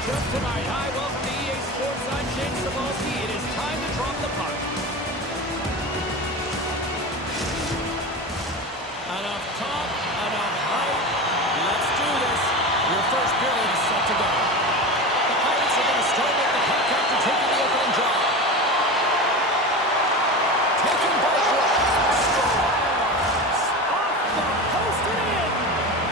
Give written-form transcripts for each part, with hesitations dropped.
matchup tonight. Hi, welcome to EA Sports. I'm James Cebulski. It is time to drop the puck. Enough top, enough height. Let's do this. Your first period is set to go. The Pirates are going to start with the puck after taking the opening draw. Taken by Brook. Scores! Off the post and in.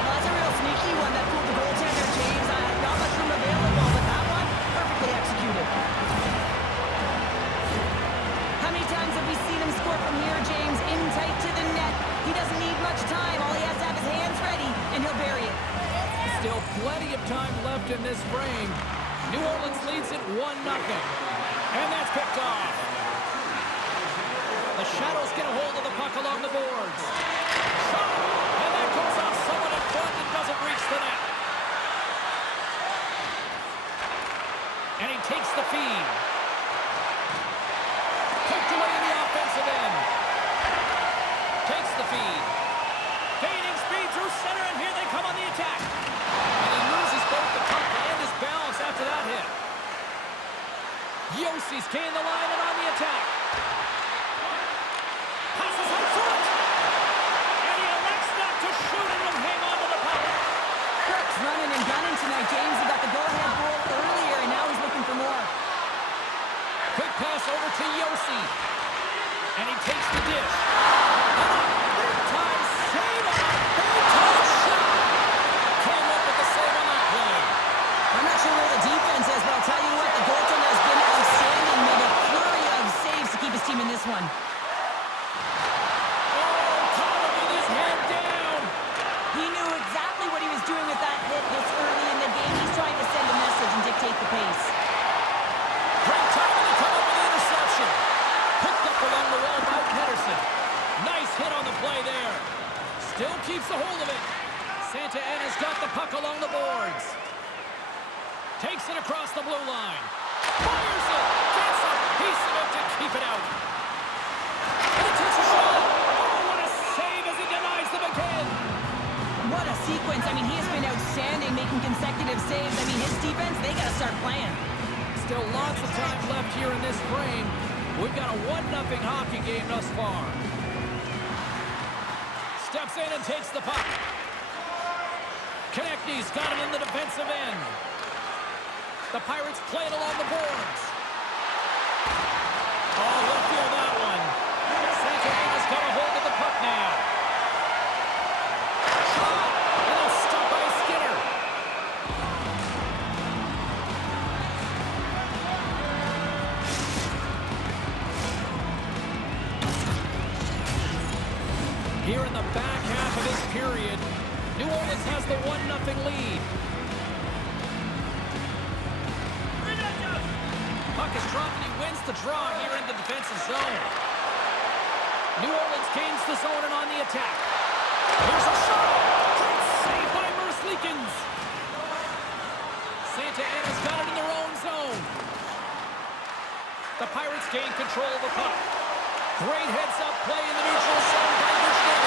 Well, that's a real sneaky one that fooled the goaltender, James. Not much room available, but that one, perfectly executed. How many times have we seen him score from here, James? In tight to the net. He doesn't need much time. All he has to have his hands ready, and he'll bury it. Still plenty of time left in this frame. New Orleans leads it 1-0. And that's picked off. The Shadows get a hold of the puck along the boards. Shot! And that goes off someone in front and doesn't reach the net. And he takes the feed. Poked away in the offensive end. Takes the feed. Gaining speed through center, and here they come on the attack. And he loses both the puck and his balance after that hit. Yossi's gained the line and on the attack. Passes up front. And he elects not to shoot and will hang on to the puck. Kirk's running and gunning tonight, James. He got the go-ahead goal earlier, and now he's looking for more. Quick pass over to Josi. And he takes the dish. Big-time save on a big-time shot. Came up with the save on that play. I'm not sure where the defense is, but I'll tell you what, the goaltender has been outstanding. Made a flurry of saves to keep his team in this one. Oh, caught him with his head down. He knew exactly what he was doing with that hit this early in the game. He's trying to send a message and dictate the pace. Great time to come up with the interception. Picked up along the wall by Pedersen. Nice hit on the play there. Still keeps a hold of it. Santa Ana's got the puck along the boards. Takes it across the blue line. Fires it. Gets a piece of it to keep it out. And he takes a shot. Oh, what a save as he denies them again. What a sequence. I mean, he has been outstanding, making consecutive saves. I mean, his defense, they got to start playing. Still lots of time left here in this frame. We've got a 1-0 hockey game thus far. Steps in and takes the puck. Konechny's got him in the defensive end. The Pirates play it along the boards. Oh, he'll feel that one. Santa Ana's got a hold of the puck now. Shot! And a stop by Skinner. Here in the back half of this period, New Orleans has the 1-0 lead. Puck is dropped and he wins the draw here in the defensive zone. New Orleans gains the zone and on the attack. Here's a shot! Great save by Merzlikins. Santa Ana's got it in their own zone. The Pirates gain control of the puck. Great heads-up play in the neutral zone by Bushnick.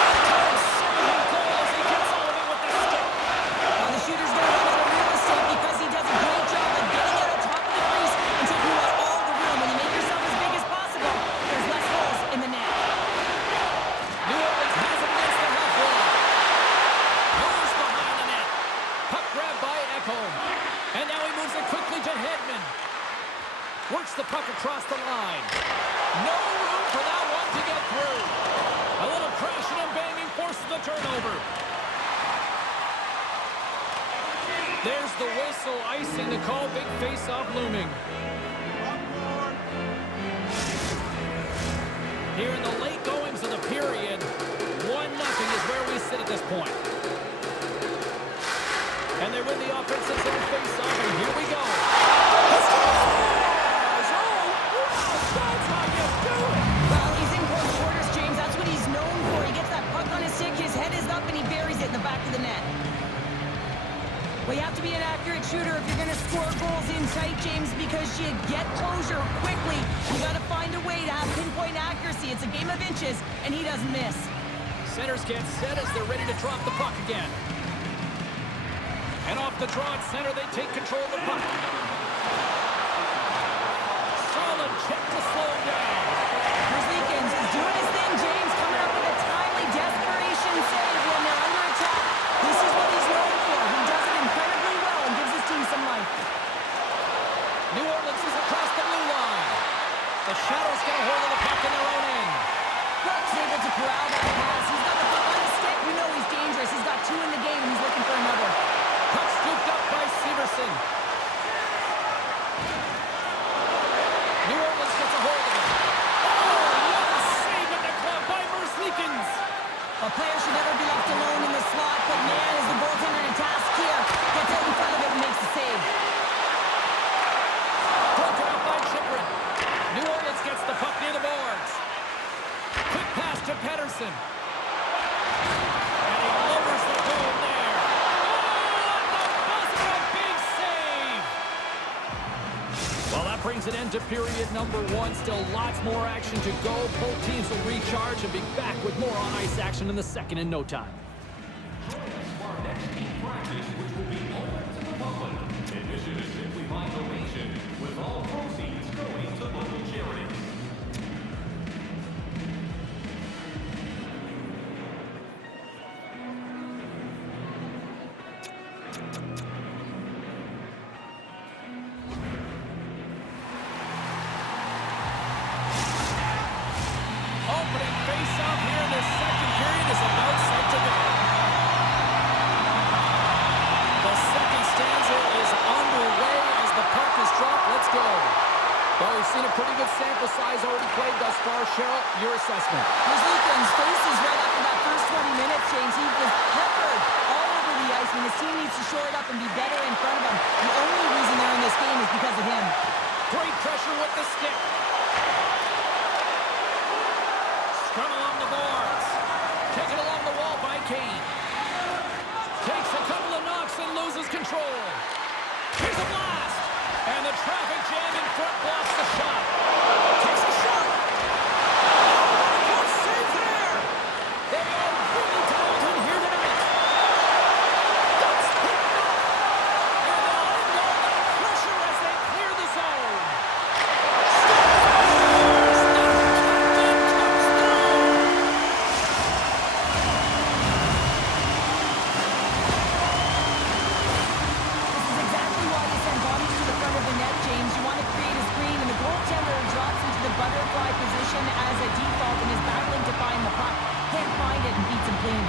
Big-time serving goal as he gets all of it with the stick. Well, the shooter's going to have a real mistake because he does a great job of getting out on top of the crease and taking away all the room. When you make yourself as big as possible, there's less holes in the net. New Orleans has it against the half wall. Moves behind the net. Puck grabbed by Ekholm. And now he moves it quickly to Hedman. Works the puck across the line. No room for that one to get through. A little crashing and banging forces the turnover. There's the whistle, icing the call, big face-off looming. Here in the late goings of the period, 1-0 is where we sit at this point. And they win the offensive zone face-off, and here we go. Let's go! Well, he's in close quarters, James. That's what he's known for. He gets that puck on his stick, his head is up, and he buries it in the back of the net. Well, you have to be an accurate shooter if you're going to score goals in tight, James, because you get closure quickly. You got to find a way to have pinpoint accuracy. It's a game of inches, and he doesn't miss. Centers get set as they're ready to drop the puck again. And off the draw at center, they take control of the puck. Solid check to slow him down. Merzlikins is doing his thing, James, coming up with a timely desperation save when they're under attack. This is what he's known for. He does it incredibly well and gives his team some life. New Orleans is across the blue line. The Shadows get a hold of the puck in their own end. Brock's able to corral that pass. He's got the puck on his stick. We know he's dangerous. He's got 2 in the game, and he's looking for another. Puck scooped up by Severson. New Orleans gets a hold of it. Oh, what a save at the glove by Merzlikins. A player should never be left alone in the slot, but man, is the goaltender in a task here. Gets out in front of it and makes the save. Broken up by Chyprin. New Orleans gets the puck near the boards. Quick pass to Pettersson. And he lowers the goal there. Oh, and the buzzer, a big save. Well, that brings an end to period number 1. Still lots more action to go. Both teams will recharge and be back with more on-ice action in the second in no time. Opening face-off here in the second period is about set to go. The second stanza is underway as the puck is dropped. Let's go. Well, we've seen a pretty good sample size already played thus far. Cheryl, your assessment. Merzlikins faces right after that first 20 minutes, James. He was peppered all over the ice, and his team needs to shore it up and be better in front of him. The only reason they're in this game is because of him. Great pressure with the stick. Scrum along the boards. Taken along the wall by Kane. Takes a couple of knocks and loses control. Here's a blast. And the traffic jam in front blocks the shot. Takes a shot. Oh, save there. They are really talented here tonight. That's hit. And they'll end all that pressure as they clear the zone. Butterfly position as a default and is battling to find the puck. Can't find it and beats him clean.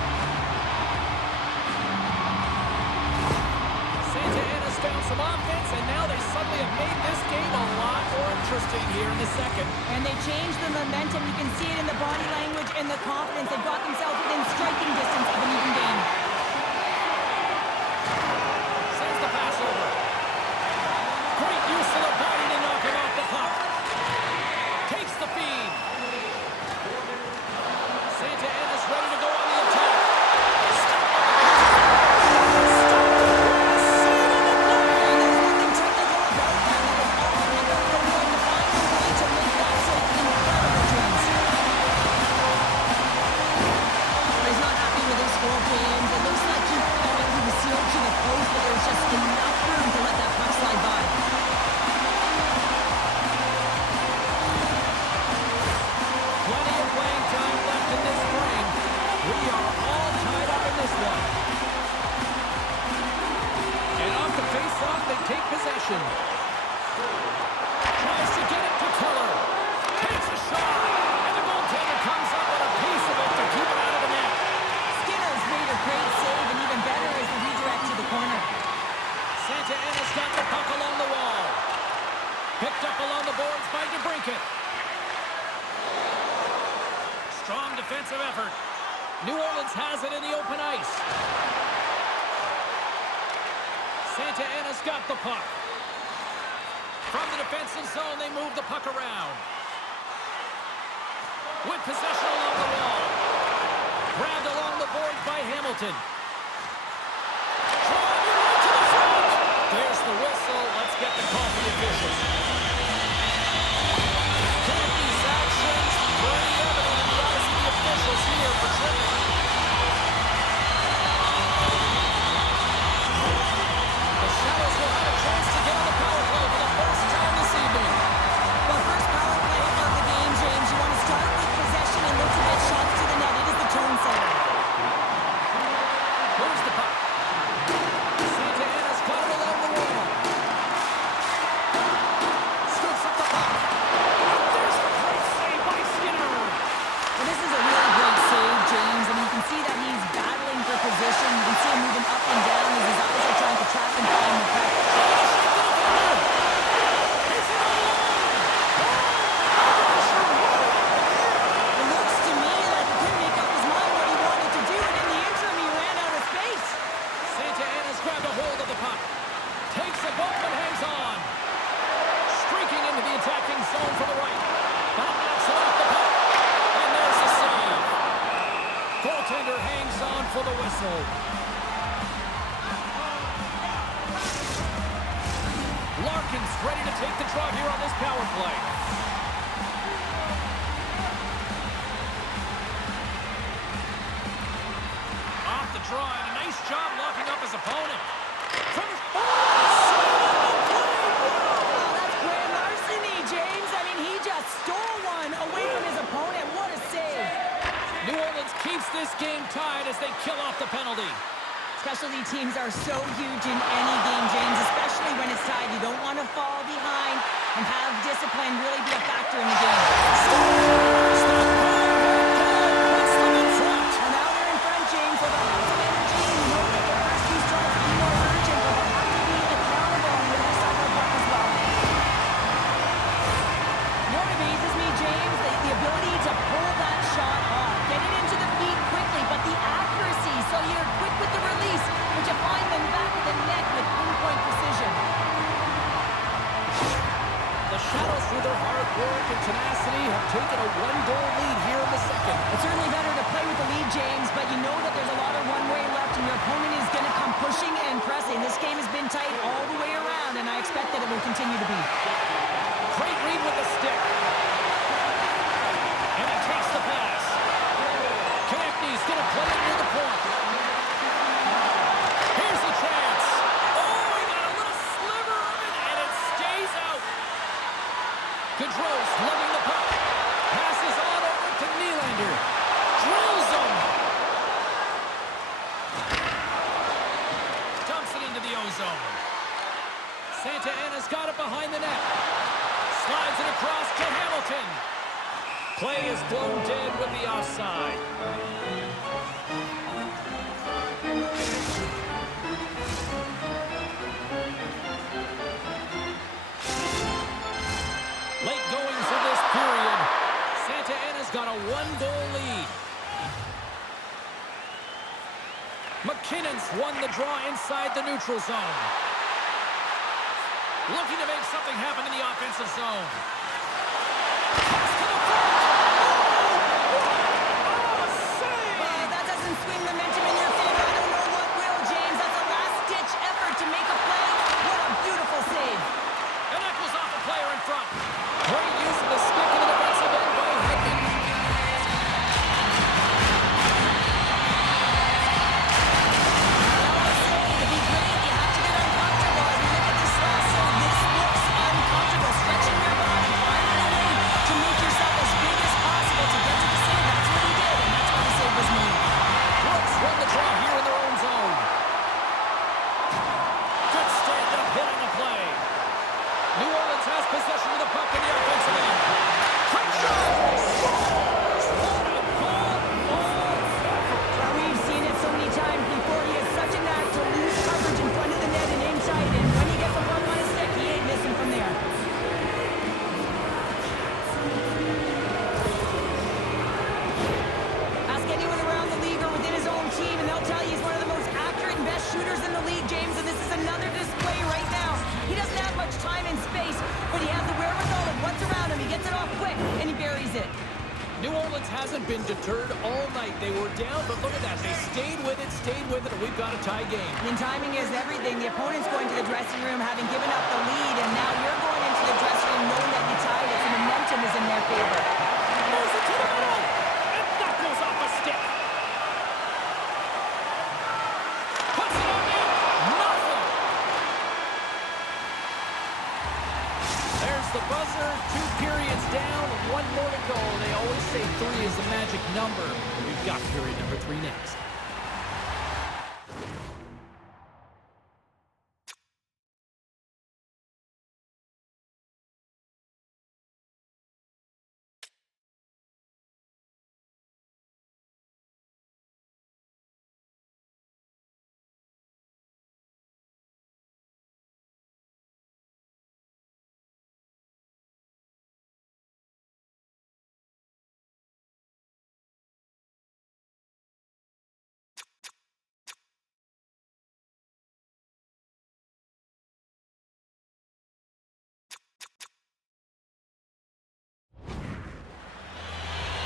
Santa Ana's found some offense, and now they suddenly have made this game a lot more interesting here in the second. And they changed the momentum. You can see it in the body language and the confidence. They've got themselves within striking distance of an even game. Sends the pass over. Great use of the body to knock him off the puck. Takes the feed. Santa Ana's ready to go on the attack. Take possession. Tries to get it to Keller. Takes a shot. And the goaltender comes up with a piece of it to keep it out of the net. Skinner's made a great save, and even better is the redirect to the corner. Santa Ana's got the puck along the wall. Picked up along the boards by DeBrincat. Strong defensive effort. New Orleans has it in the open ice. Santa Ana's got the puck. From the defensive zone, they move the puck around. With possession along the wall. Grabbed along the boards by Hamilton. Trying to run to the front. There's the whistle. Let's get the call from the officials. These actions pretty evident in the eyes of the officials here for tripping. whistle. Larkin's ready to take the draw here on this power play. Off the draw, and a nice job locking up his opponent. From his... That's grand larceny, James. I mean, he just stole one away from his opponent. What a save. New Orleans keeps this game tied as they kill off the penalty. Specialty teams are so huge in any game, James, especially when it's tied. You don't want to fall behind and have discipline really be a factor in the game. Puts them in front. And now they're in front, James, so they'll have some energy. You know that their first few starts be more urgent, but they'll have to be accountable on the other side of the puck as well. You know what amazes me, James? The ability to pull that shot off. Get it into the feet quickly, but the accuracy. So you're quick with the release, but you find them back of the net with pinpoint precision. The Shadows, through their hard work and tenacity, have taken a one-goal lead here in the second. It's certainly better to play with the lead, James, but you know that there's a lot of one-way left, and your opponent is going to come pushing and pressing. This game has been tight all the way around, and I expect that it will continue to be. Great read with the stick. And he takes the pass. Campney's going to play it near the point. Here's the chance. Oh, he got a little sliver of it, and it stays out. Gaudreau's lugging the puck. Passes on over to Nylander. Drills him. Dumps it into the ozone. Santa Ana's got it behind the net. Slides it across to Hamilton. Play is blown dead with the offside. Late goings in this period. Santa Ana's got a one-goal lead. McKinnon's won the draw inside the neutral zone. Looking to make something happen in the offensive zone. Pass to the front. Oh, save! That doesn't swing momentum in your favor. I don't know what will, James. That's a last-ditch effort to make a play. What a beautiful save. And that goes off a player in front. Great use of the stick in the defensive end by Hickman. To be great, you have to get uncomfortable. As we look at this last save, this looks uncomfortable. Stretching your body, finding a way to make yourself as big as possible to get to the save. That's what he did, and that's why the save was made. Brooks won the draw here in their own zone. Good stand-up hit on the play. New Orleans has possession of the puck in the offensive end. Quick shot! Scores! What a goal! Well, we've seen it so many times before. He has such a knack to lose coverage in front of the net and inside, and when he gets a puck on his stick, he ain't missing from there. Ask anyone around the league or within his own team, and they'll tell you he's one of the most accurate and best shooters in the league, James, and this is another display right now. He doesn't have much time and space, but he has the wherewithal of what's around him. He gets it off quick, and he buries it. New Orleans hasn't been deterred all night. They were down, but look at that. They stayed with it, and we've got a tie game. And timing is everything. The opponent's going to the dressing room having given up the lead, and now you're going into the dressing room knowing that you tied it, so momentum is in their favor. Moves it to the middle, and that goes off a stick. Puts it on net. Nothing. There's the buzzer. 2 periods down, 1 more to go. They always say 3 is the magic number. We've got period number 3 next.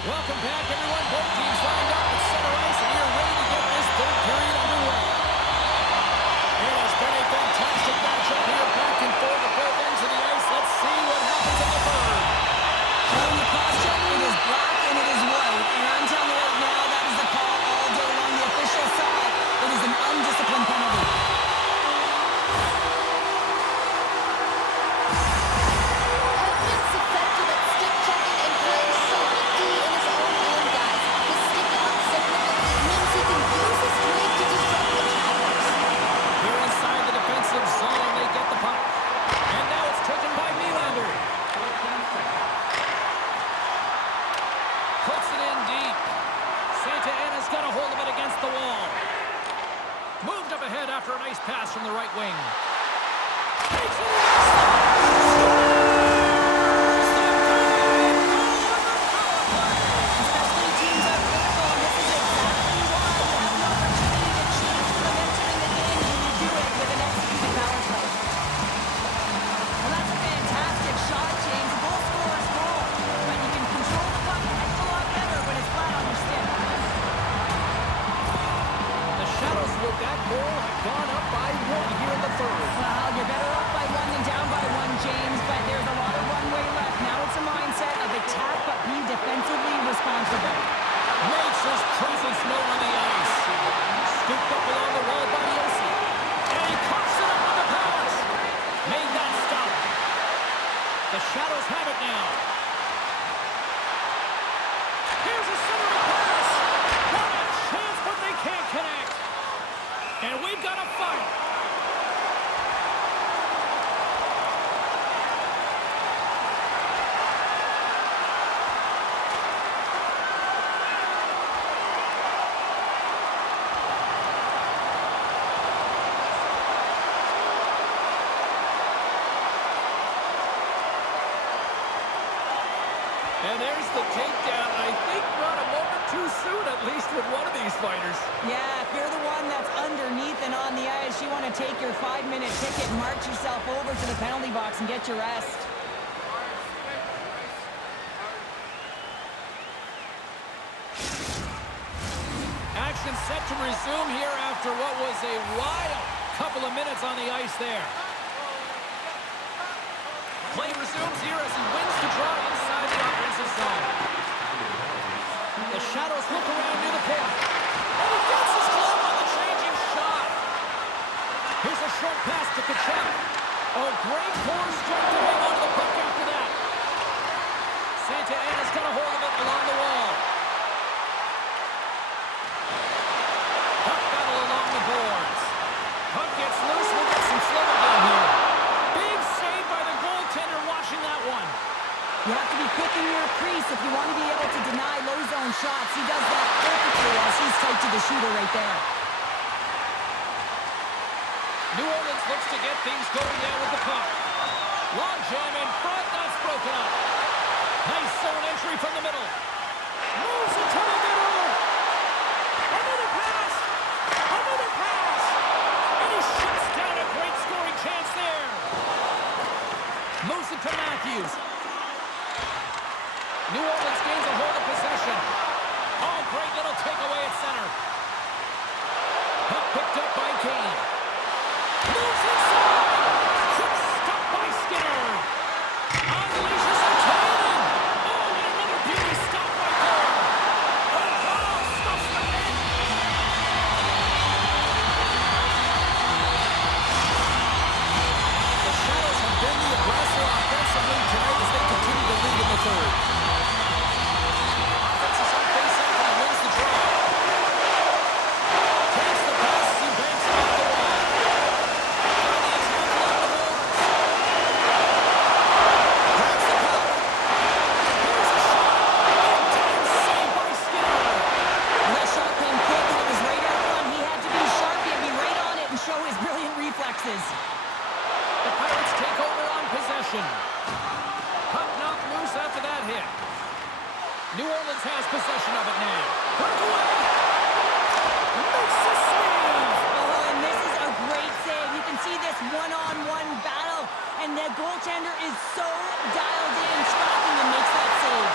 Welcome back, everyone. Both teams lined up at center ice, and we are ready to get this third period The Shadows have it now. Here's a center pass. What a chance, but they can't connect. And we've got a fight. And there's the takedown. I think not a moment too soon, at least with one of these fighters. Yeah, if you're the one that's underneath and on the ice, you want to take your 5-minute ticket, march yourself over to the penalty box and get your rest. Action set to resume here after what was a wild couple of minutes on the ice there. Play resumes here as he wins the draw inside the offensive zone. The Shadows look around near the point. And he gets his glove on the changing shot. Here's a short pass to Kachuk. Oh, great core strength to hang on to the puck after that. Santa Ana's got a hold of it along the wall. Puck battle along the boards. Puck gets loose. We'll get some slow again here. Big save by the goaltender watching that one. You have to be quick in your crease if you want to be able to deny low zone shots. He does that perfectly as he's tight to the shooter right there. New Orleans looks to get things going there with the puck. Long jam in front. That's broken up. Nice zone entry from the middle. Moves it to the middle. Another pass. Another pass. And he shuts down a great scoring chance there. Moves it to Matthews. New Orleans gains a hold of possession. Oh, great little takeaway at center. Puck picked up by Kane. Moves inside. Quick stop by Skinner. Unleashes a cannon. Oh, and another beauty stop right there. Oh, stops the net. The Shadows have been the aggressor offensively tonight as they continue to lead in the third. The Pirates take over on possession. Puck knocked loose after that hit. New Orleans has possession of it now. Puck away. Makes the save. Oh, and this is a great save. You can see this one-on-one battle, and the goaltender is so dialed in, tracking and makes that save.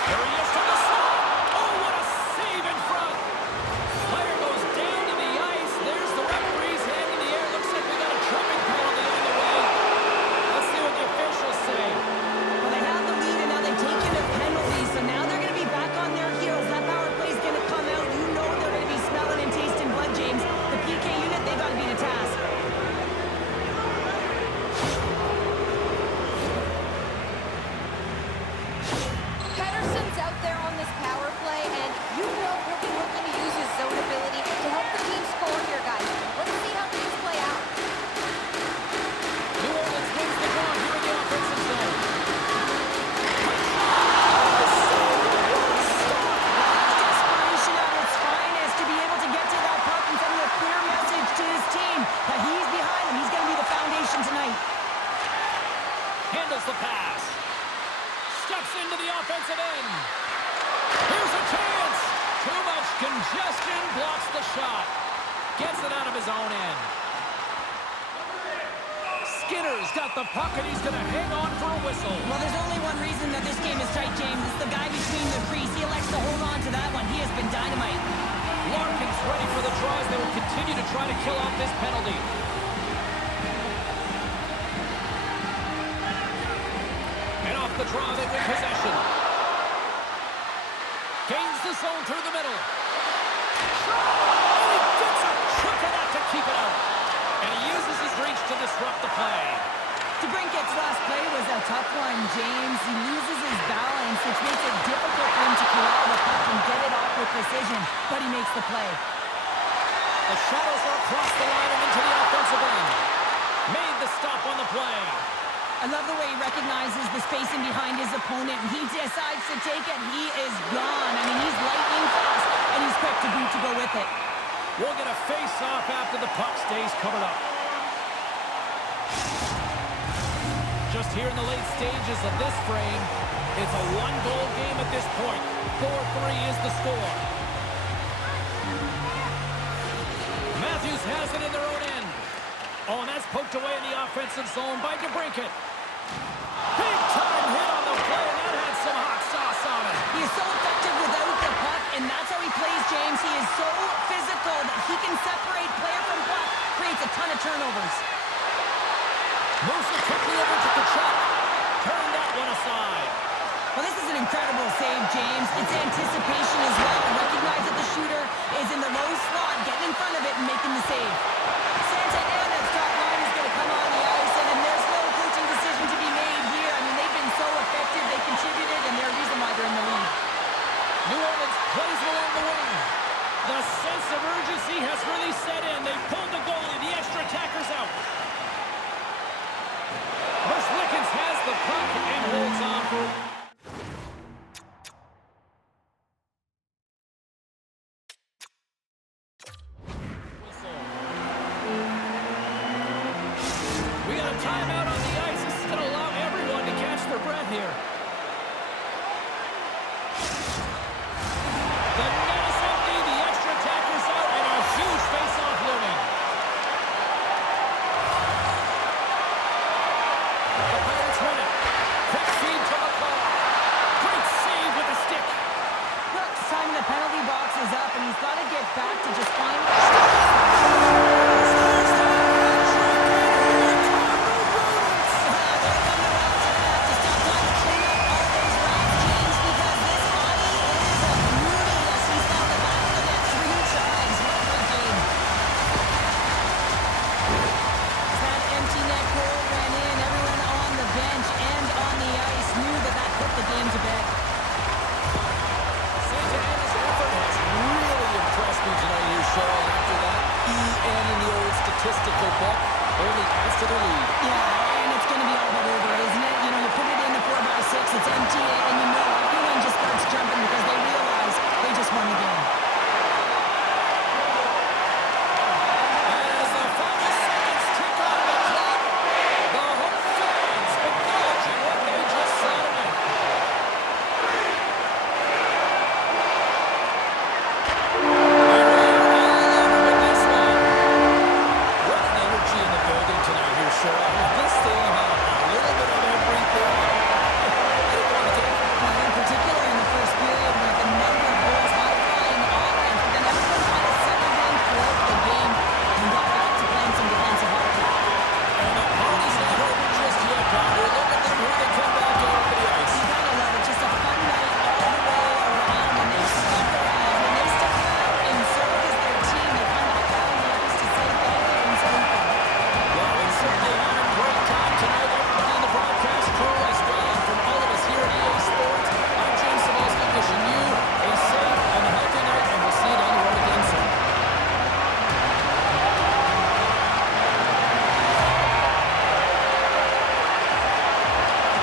There he is to the slot. Oh, what a save in front. Player goes down to the ice. There's the referee's hand in the air. Looks like we got a tripping penalty on the way. Let's see what the officials say. Well, they have the lead, and now they've taken a penalty, so now they're going to be back on their heels. That power play is going to come out. You know they're going to be smelling and tasting blood, James. The PK unit, they got to be the task. Pedersen's out there on this power play, and you know he'll be looking to use his zone ability to help the team score here, guys. Let's see how things play out. New Orleans wins the draw here in the offensive zone. Desperation at its finest to be able to get to that puck and send a clear message to his team that he's behind him. He's going to be the foundation tonight. Handles the pass. Steps into the offensive end. Here's a chance. Too much congestion. Blocks the shot. Gets it out of his own end. Skinner's got the puck, and he's going to hang on for a whistle. Well, there's only one reason that this game is tight, James. It's the guy between the crease. He elects to hold on to that one. He has been dynamite. Larkin's ready for the draws. They will continue to try to kill off this penalty. And off the draw, they win possession. Gains the zone through the middle. And he gets a chunk of that to keep it out. And he uses his reach to disrupt the play. James. He loses his balance, which makes it difficult for him to corral the puck and get it off with precision, but he makes the play. The shadows are across the line and into the offensive end. Made the stop on the play. I love the way he recognizes the spacing behind his opponent. He decides to take it. He is gone. I mean, he's lightning fast, and he's quick to boot to go with it. We'll get a face-off after the puck stays covered up. Just here in the late stages of this frame, it's a one-goal game at this point. 4-3 is the score. Matthews has it in their own end. Oh, and that's poked away in the offensive zone by DeBrincat. Big-time hit on the play, and that had some hot sauce on it. He is so effective without the puck, and that's how he plays, James. He is so physical that he can separate player from puck, creates a ton of turnovers. Moves it quickly over to Kachuk. Turned that one aside. Well, this is an incredible save, James. It's anticipation as well. Recognize that the shooter is in the low slot, getting in front of it and making the save. Santa Ana's top line is going to come on the ice, and there's no coaching decision to be made here. I mean, they've been so effective. They contributed, and they're the reason why they're in the lead. New Orleans plays along the wing. The sense of urgency has really set in. They pulled the goalie. The extra attacker's out. Lickens has the puck and holds on. We got a timeout on the ice. This is going to allow everyone to catch their breath here. The net is empty. The extra attacker's out, and a huge face-off looming. The Pirates win it. Quick feed to McCall. Great save with the stick. Brooks' time in the penalty box is up, and he's got to get back to just finding